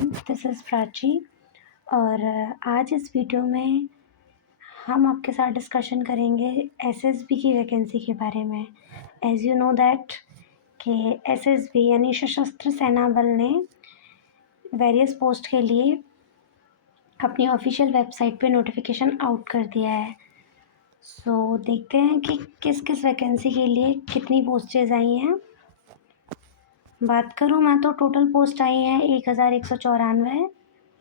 This is Prachi और आज इस वीडियो में हम आपके साथ डिस्कशन करेंगे एसएसबी की वैकेंसी के बारे में। एज़ यू नो दैट कि एसएसबी यानी सशस्त्र सेना बल ने वेरियस पोस्ट के लिए अपनी ऑफिशियल वेबसाइट पे नोटिफिकेशन आउट कर दिया है। सो देखते हैं कि किस किस वैकेंसी के लिए कितनी पोस्टेज आई हैं। बात करूँ मैं तो टोटल पोस्ट आई हैं 1194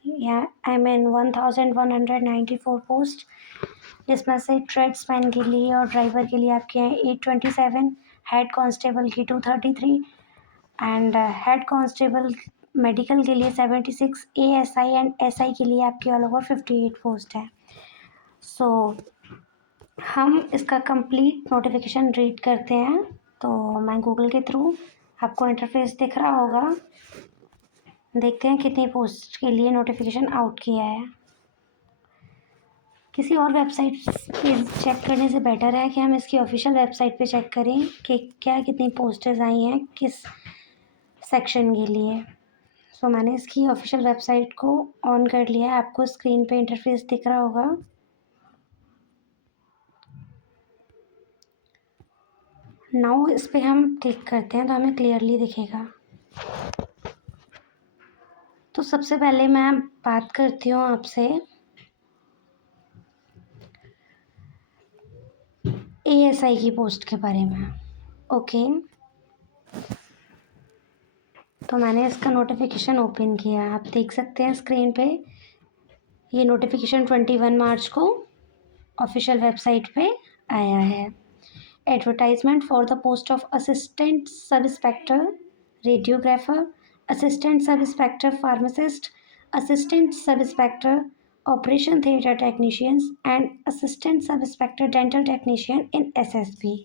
या आई मीन 1194 पोस्ट, जिसमें से ट्रेड्समैन के लिए और ड्राइवर के लिए आपके हैं 827, हेड कांस्टेबल की 233 एंड हेड कांस्टेबल मेडिकल के लिए 76, एएसआई एंड एसआई के लिए आपके ऑल ओवर 58 पोस्ट है। सो हम इसका कंप्लीट नोटिफिकेशन रीड करते हैं। तो मैं गूगल के थ्रू, आपको इंटरफेस दिख रहा होगा, देखते हैं कितनी पोस्ट के लिए नोटिफिकेशन आउट किया है। किसी और वेबसाइट पे चेक करने से बेटर है कि हम इसकी ऑफिशियल वेबसाइट पे चेक करें कि क्या कितनी पोस्टेज आई हैं किस सेक्शन के लिए। सो मैंने इसकी ऑफिशियल वेबसाइट को ऑन कर लिया है, आपको स्क्रीन पे इंटरफेस दिख रहा होगा। नाउ इस पे हम क्लिक करते हैं तो हमें क्लियरली दिखेगा। तो सबसे पहले मैं बात करती हूँ आपसे एएसआई की पोस्ट के बारे में। ओके, तो मैंने इसका नोटिफिकेशन ओपन किया, आप देख सकते हैं स्क्रीन पे। ये नोटिफिकेशन 21 मार्च को ऑफिशियल वेबसाइट पे आया है। Advertisement for the post of assistant sub inspector radiographer, assistant sub inspector pharmacist, assistant sub inspector operation theatre technicians and assistant sub inspector dental technician in SSB.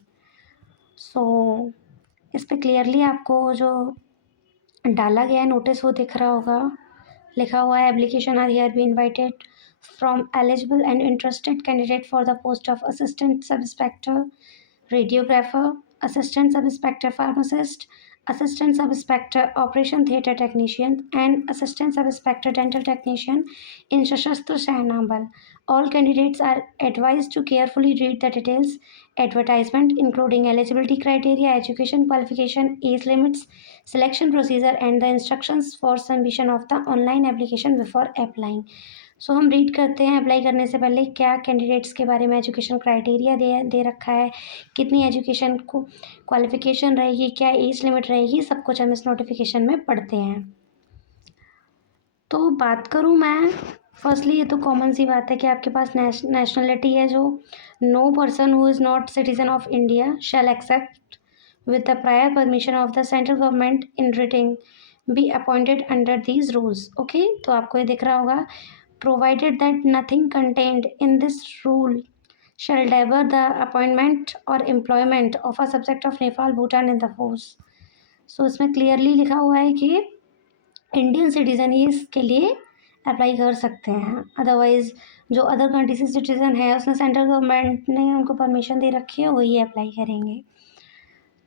So इस पर clearly आपको जो डाला गया है नोटिस वो दिख रहा होगा। लिखा हुआ है application are hereby invited from eligible and interested candidate for the post of assistant sub inspector radiographer, assistant sub inspector pharmacist, assistant sub-inspector operation theatre technician and assistant sub-inspector dental technician in Sashastra Sehna Bal. All candidates are advised to carefully read the details advertisement, including eligibility criteria, education qualification, age limits, selection procedure and the instructions for submission of the online application before applying. सो हम read करते हैं apply करने से पहले क्या candidates के बारे में एजुकेशन क्राइटेरिया दे रखा है, कितनी एजुकेशन को क्वालिफिकेशन रहेगी, क्या एज लिमिट रहेगी, सब कुछ हम इस नोटिफिकेशन में पढ़ते हैं। तो बात करूं मैं, फर्स्टली ये तो कॉमन सी बात है कि आपके पास नेशनलिटी है जो no person who is not citizen of India shall except with the prior permission of the central government in writing be appointed under these rules. Okay, तो आपको ये दिख रहा होगा, provided that nothing contained in this rule shall debar the appointment or employment of a subject of Nepal, Bhutan in the force. So इसमें clearly लिखा हुआ है कि इंडियन सिटीजन ही इसके लिए अप्लाई कर सकते हैं, अदरवाइज जो अदर कंट्री से सिटीजन है उसने सेंट्रल गवर्नमेंट ने उनको परमिशन दे रखी है वही अप्लाई करेंगे।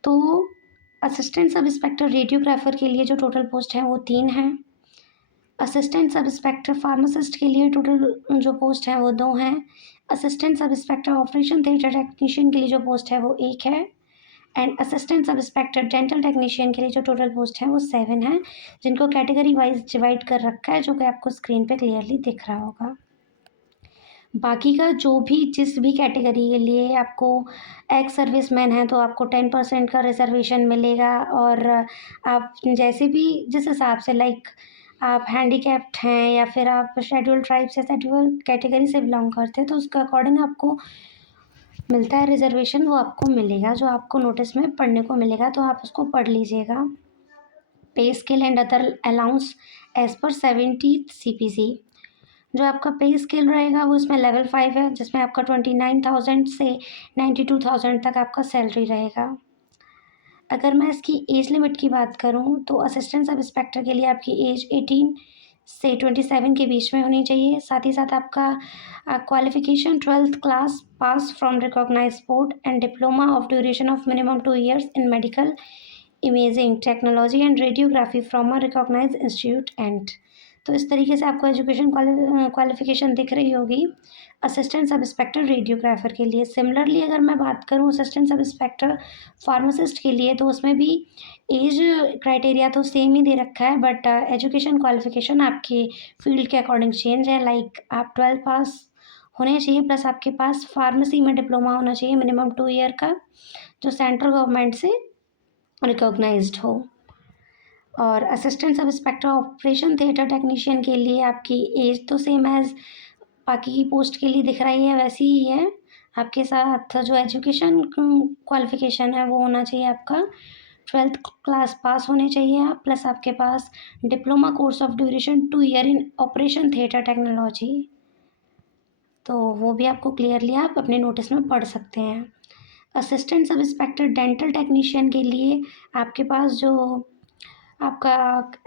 तो असिस्टेंट सब इंस्पेक्टर रेडियोग्राफर के लिए जो टोटल पोस्ट है वो 3 हैं। असिस्टेंट सब इंस्पेक्टर फार्मासिस्ट के लिए टोटल जो पोस्ट है वो 2 हैं। Assistant sub inspector operation theatre technician के लिए जो पोस्ट है वो 1 है and assistant sub inspector dental technician के लिए जो टोटल पोस्ट है वो 7 है, जिनको कैटेगरी वाइज डिवाइड कर रखा है, जो कि आपको स्क्रीन पे क्लियरली दिख रहा होगा। बाकी का जो भी जिस भी कैटेगरी के लिए आपको एक्स सर्विस मैन है तो आपको 10% का रिजर्वेशन मिलेगा, और आप जैसे भी जिस हिसाब से लाइक आप हैंडीकैप्ड हैं या फिर आप शेड्यूल ट्राइब से शेड्यूल कैटेगरी से बिलोंग करते हैं तो उसके अकॉर्डिंग आपको मिलता है रिजर्वेशन, वो आपको मिलेगा जो आपको नोटिस में पढ़ने को मिलेगा, तो आप उसको पढ़ लीजिएगा। Pay scale and other allowance as per 70 CPC। जो आपका पे स्केल रहेगा वो इसमें लेवल 5 है, जिसमें आपका 29,000 से 92,000 तक आपका सैलरी रहेगा। अगर मैं इसकी एज लिमिट की बात करूं तो असिस्टेंट सब इंस्पेक्टर के लिए आपकी एज 18 से 27 के बीच में होनी चाहिए। साथ ही साथ आपका qualification 12th class pass from recognised board and diploma of duration of minimum 2 years in medical imaging technology and radiography from a recognised institute and. तो इस तरीके से आपको एजुकेशन क्वालिफिकेशन दिख रही होगी असिस्टेंट सब इंस्पेक्टर रेडियोग्राफर के लिए। सिमिलरली अगर मैं बात करूँ असिस्टेंट सब इंस्पेक्टर फार्मासिस्ट के लिए, तो उसमें भी एज क्राइटेरिया तो सेम ही दे रखा है, बट एजुकेशन क्वालिफिकेशन आपके फील्ड के अकॉर्डिंग चेंज है। लाइक आप 12th पास होने चाहिए, प्लस आपके पास फार्मेसी में डिप्लोमा होना चाहिए मिनिमम 2 ईयर का, जो सेंट्रल गवर्नमेंट से रिकॉग्नाइज्ड हो। और assistant sub inspector operation theatre technician के लिए आपकी एज तो सेम एज बाकी की पोस्ट के लिए दिख रही है, वैसी ही है। आपके साथ जो एजुकेशन क्वालिफिकेशन है वो होना चाहिए आपका 12th क्लास पास होने चाहिए आप, प्लस आपके पास diploma course of duration 2 year in operation theatre technology. तो वो भी आपको क्लियरली आप अपने नोटिस में पढ़ सकते हैं। Assistant sub inspector dental technician के लिए आपके पास जो आपका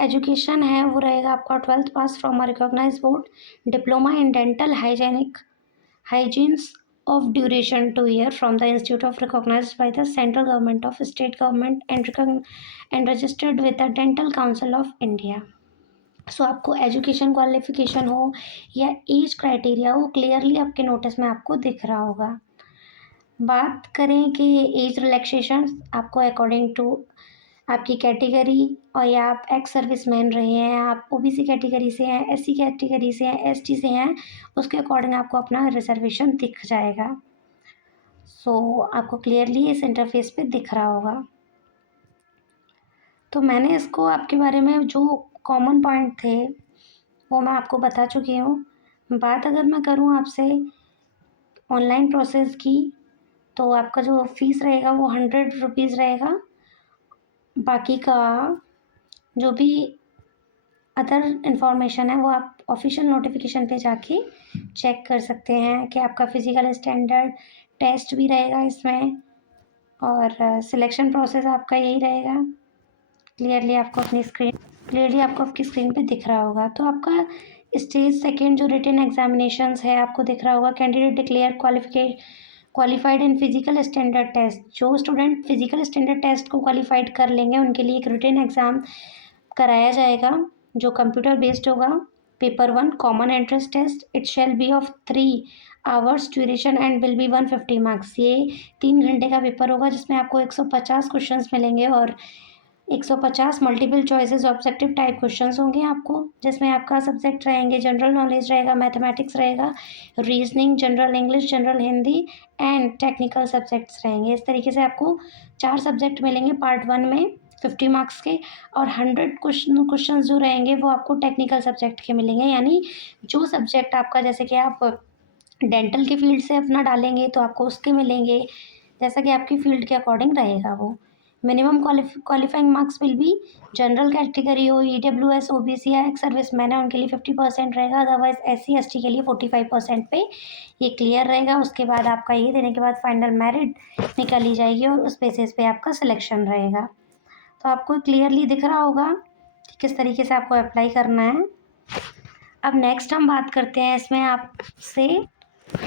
एजुकेशन है वो रहेगा आपका 12th pass from a recognise board, diploma in dental hygienist of duration 2 year from the institute of recognized by the central government of state government and registered with the dental council of India। सो आपको education qualification हो या age criteria हो, clearly आपके notice में आपको दिख रहा होगा। बात करें कि एज रिलैक्सेशन आपको अकॉर्डिंग टू आपकी कैटेगरी, और या आप एक्स सर्विस मैन रहे हैं, आप ओबीसी कैटेगरी से हैं, एससी कैटेगरी से हैं, एसटी से हैं, उसके अकॉर्डिंग आपको अपना रिजर्वेशन दिख जाएगा। सो आपको क्लियरली इस इंटरफेस पे दिख रहा होगा। तो मैंने इसको आपके बारे में जो कॉमन पॉइंट थे वो मैं आपको बता चुकी हूँ। बात अगर मैं करूँ आपसे ऑनलाइन प्रोसेस की, तो आपका जो फीस रहेगा वो 100 रुपीज़ रहेगा। बाकी का जो भी अदर इन्फॉर्मेशन है वो आप ऑफिशियल नोटिफिकेशन पे जाके चेक कर सकते हैं कि आपका फिज़िकल स्टैंडर्ड टेस्ट भी रहेगा इसमें, और सिलेक्शन प्रोसेस आपका यही रहेगा। क्लियरली आपको आपकी स्क्रीन पे दिख रहा होगा। तो आपका स्टेज सेकेंड जो रिटन एग्जामिनेशंस है आपको दिख रहा होगा। Candidate declare qualified in physical standard test. जो स्टूडेंट फिजिकल स्टैंडर्ड टेस्ट को क्वालिफाइड कर लेंगे उनके लिए एक रिटन एग्ज़ाम कराया जाएगा जो कंप्यूटर बेस्ड होगा। Paper 1 common entrance test, it shall be of 3 hours duration and will be 150 marks. ये 3 घंटे का पेपर होगा जिसमें आपको 150 क्वेश्चंस मिलेंगे और 150 multiple choices objective type questions होंगे आपको, जिसमें आपका सब्जेक्ट रहेंगे जनरल नॉलेज रहेगा, मैथमेटिक्स रहेगा, reasoning, general English, general Hindi and technical subjects रहेंगे। इस तरीके से आपको 4 सब्जेक्ट मिलेंगे पार्ट 1 में 50 मार्क्स के, और 100 क्वेश्चन जो रहेंगे वो आपको टेक्निकल सब्जेक्ट के मिलेंगे। यानी जो सब्जेक्ट आपका, जैसे कि आप डेंटल के फील्ड से अपना डालेंगे तो आपको उसके मिलेंगे, जैसा कि आपकी फील्ड के अकॉर्डिंग रहेगा वो। Minimum qualifying marks will be, general category हो, EWS, OBC या एक्स सर्विस मैन है उनके लिए 50% रहेगा, अदरवाइज SC ST के लिए 45% पे ये क्लियर रहेगा। उसके बाद आपका ये देने के बाद फाइनल मेरिट निकाली जाएगी और उस बेसिस पे आपका सिलेक्शन रहेगा। तो आपको क्लियरली दिख रहा होगा कि किस तरीके से आपको अप्लाई करना है। अब नेक्स्ट हम बात करते हैं इसमें आपसे,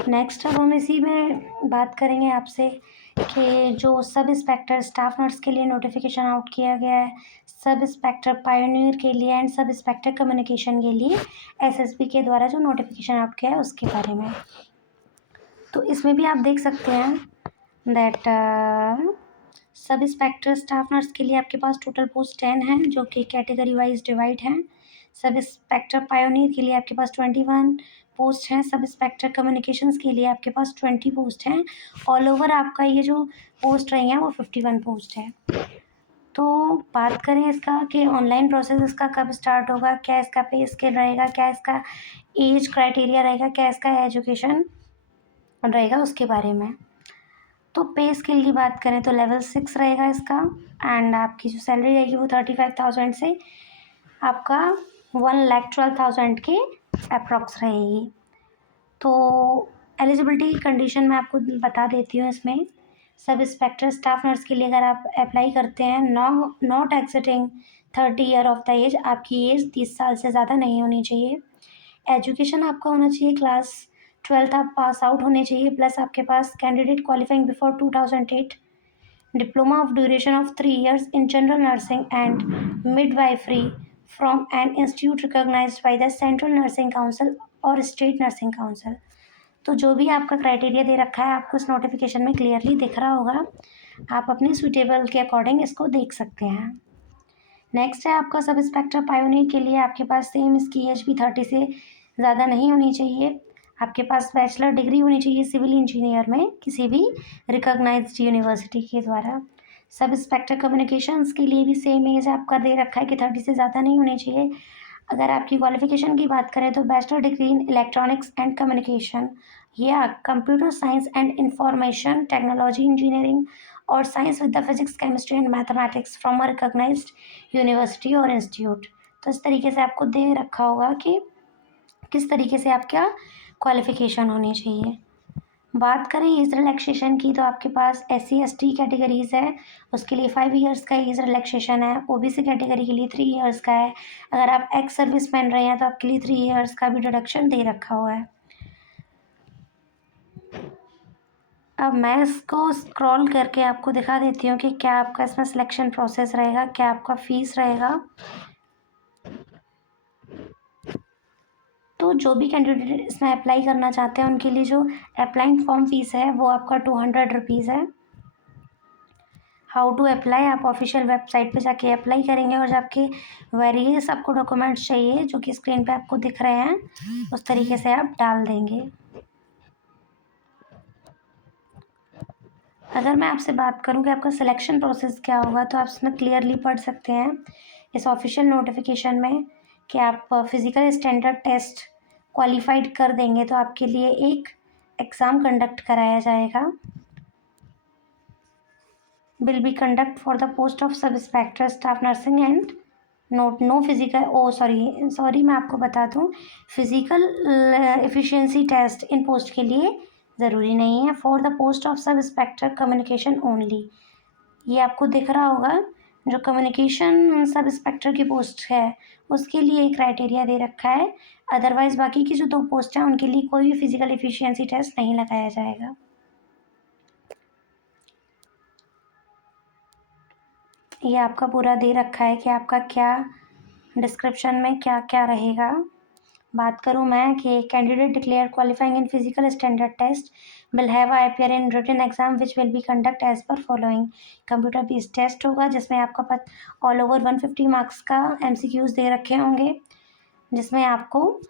नेक्स्ट अब हम इसी में बात करेंगे आपसे कि जो सब इंस्पेक्टर स्टाफ नर्स के लिए नोटिफिकेशन आउट किया गया है, सब इंस्पेक्टर पायोनियर के लिए एंड सब इंस्पेक्टर कम्युनिकेशन के लिए SSB के द्वारा जो नोटिफिकेशन आउट किया है उसके बारे में। तो इसमें भी आप देख सकते हैं दैट सब इंस्पेक्टर स्टाफ नर्स के लिए आपके पास टोटल पोस्ट 10 हैं जो कि कैटेगरी वाइज डिवाइड हैं। सब इंस्पेक्टर पायोनियर के लिए आपके पास 21 पोस्ट हैं। सब इंस्पेक्टर कम्युनिकेशंस के लिए आपके पास 20 पोस्ट हैं। ऑल ओवर आपका ये जो पोस्ट रही हैं वो 51 पोस्ट है। तो बात करें इसका कि ऑनलाइन प्रोसेस इसका कब स्टार्ट होगा, क्या इसका पे स्केल रहेगा, क्या इसका एज क्राइटेरिया रहेगा, क्या इसका एजुकेशन रहेगा, उसके बारे में। तो पे स्केल की बात करें तो लेवल 6 रहेगा इसका, एंड आपकी जो सैलरी रहेगी वो 35,000 से आपका 1,12,000 के अप्रॉक्स रहेगी। तो एलिजिबिलिटी की कंडीशन मैं आपको बता देती हूँ इसमें। सब इंस्पेक्टर स्टाफ नर्स के लिए अगर आप अप्लाई करते हैं, not exceeding 30 year of the age, आपकी एज 30 साल से ज़्यादा नहीं होनी चाहिए। एजुकेशन आपका होना चाहिए क्लास 12th आप पास आउट होने चाहिए, प्लस आपके पास candidate qualifying before 2008, diploma of duration of 3 years in general nursing and midwifery from an institute recognized by the Central Nursing Council और State Nursing Council। तो जो भी आपका क्राइटेरिया दे रखा है आपको इस नोटिफिकेशन में क्लियरली दिख रहा होगा, आप अपने सुटेबल के अकॉर्डिंग इसको देख सकते हैं। नेक्स्ट है आपका सब इंस्पेक्टर पायोनियर के लिए आपके पास सेम इसकी एज भी 30 से ज़्यादा नहीं होनी चाहिए। आपके पास बैचलर डिग्री होनी चाहिए सिविल इंजीनियर में किसी भी रिकॉग्नाइज्ड यूनिवर्सिटी के द्वारा। सब इंस्पेक्टर कम्युनिकेशंस के लिए भी सेम एज आपका दे रखा है कि 30 से ज़्यादा नहीं होनी चाहिए। अगर आपकी क्वालिफिकेशन की बात करें तो bachelor degree in electronics and communication या computer science and information technology engineering और science with the physics chemistry and mathematics from a recognised university और इंस्टीट्यूट। तो इस तरीके से आपको दे रखा होगा कि किस तरीके से आपका क्वालिफिकेशन होनी चाहिए। बात करें एज रिलैक्सेशन की तो आपके पास SC/ST कैटेगरीज है, उसके लिए 5 इयर्स का एज रिलैक्सेशन है। OBC कैटेगरी के लिए 3 इयर्स का है। अगर आप एक्स सर्विस मैन रहे हैं तो आपके लिए 3 इयर्स का भी डिडक्शन दे रखा हुआ है। अब मैं इसको स्क्रॉल करके आपको दिखा देती हूँ कि क्या आपका इसमें सिलेक्शन प्रोसेस रहेगा, क्या आपका फीस रहेगा। तो जो भी कैंडिडेट इसमें अप्लाई करना चाहते हैं उनके लिए जो अप्लाइंग फॉर्म फीस है वो आपका 200 रुपीज़ है। हाउ टू अप्लाई, आप ऑफिशियल वेबसाइट पे जाके अप्लाई करेंगे और आपके वेरियस आपको डॉक्यूमेंट्स चाहिए जो कि स्क्रीन पे आपको दिख रहे हैं उस तरीके से आप डाल देंगे। अगर मैं आपसे बात करूं कि आपका सिलेक्शन प्रोसेस क्या होगा तो आप इसमें क्लियरली पढ़ सकते हैं इस ऑफिशियल नोटिफिकेशन में कि आप फिजिकल स्टैंडर्ड टेस्ट क्वालिफाइड कर देंगे तो आपके लिए एक एग्ज़ाम कंडक्ट कराया जाएगा। will be conduct for the post of sub inspector staff nursing and no physical sorry मैं आपको बता दूं फिजिकल एफिशिएंसी टेस्ट इन पोस्ट के लिए ज़रूरी नहीं है। For the post of sub inspector communication only, ये आपको दिख रहा होगा जो कम्युनिकेशन सब इंस्पेक्टर की पोस्ट है उसके लिए क्राइटेरिया दे रखा है। अदरवाइज बाकी की जो 2 पोस्ट हैं उनके लिए कोई भी फिजिकल एफिशिएंसी टेस्ट नहीं लगाया जाएगा। ये आपका पूरा दे रखा है कि आपका क्या डिस्क्रिप्शन में क्या क्या रहेगा। बात करूँ मैं कि candidate declare qualifying in physical standard test will have appear in written exam which will be conduct as per following. Computer based test होगा जिसमें आपका ऑल ओवर 150 मार्क्स का MCQs दे रखे होंगे, जिसमें आपको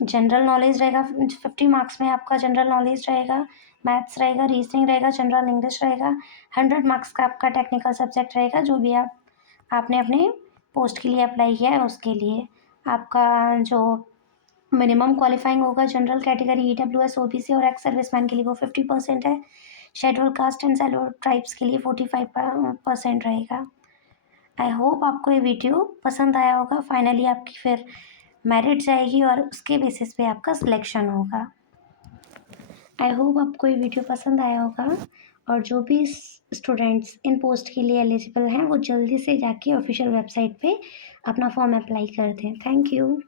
जनरल नॉलेज रहेगा 50 मार्क्स में आपका जनरल नॉलेज रहेगा, मैथ्स रहेगा, रीजनिंग रहेगा, जनरल इंग्लिश रहेगा। 100 मार्क्स का आपका टेक्निकल सब्जेक्ट रहेगा जो भी आपने अपने पोस्ट के लिए अप्लाई किया है उसके लिए। आपका जो मिनिमम क्वालिफाइंग होगा जनरल कैटेगरी EWS OBC और एक्स सर्विसमैन के लिए वो 50% है। Schedule caste and schedule tribes के लिए 45% रहेगा। आई होप आपको ये वीडियो पसंद आया होगा। फाइनली आपकी फिर मेरिट जाएगी और उसके बेसिस पे आपका सिलेक्शन होगा। आई होप आपको ये वीडियो पसंद आया होगा और जो भी स्टूडेंट्स इन पोस्ट के लिए एलिजिबल हैं वो जल्दी से जाके ऑफिशियल वेबसाइट पे अपना फॉर्म अप्लाई कर दें। Thank you.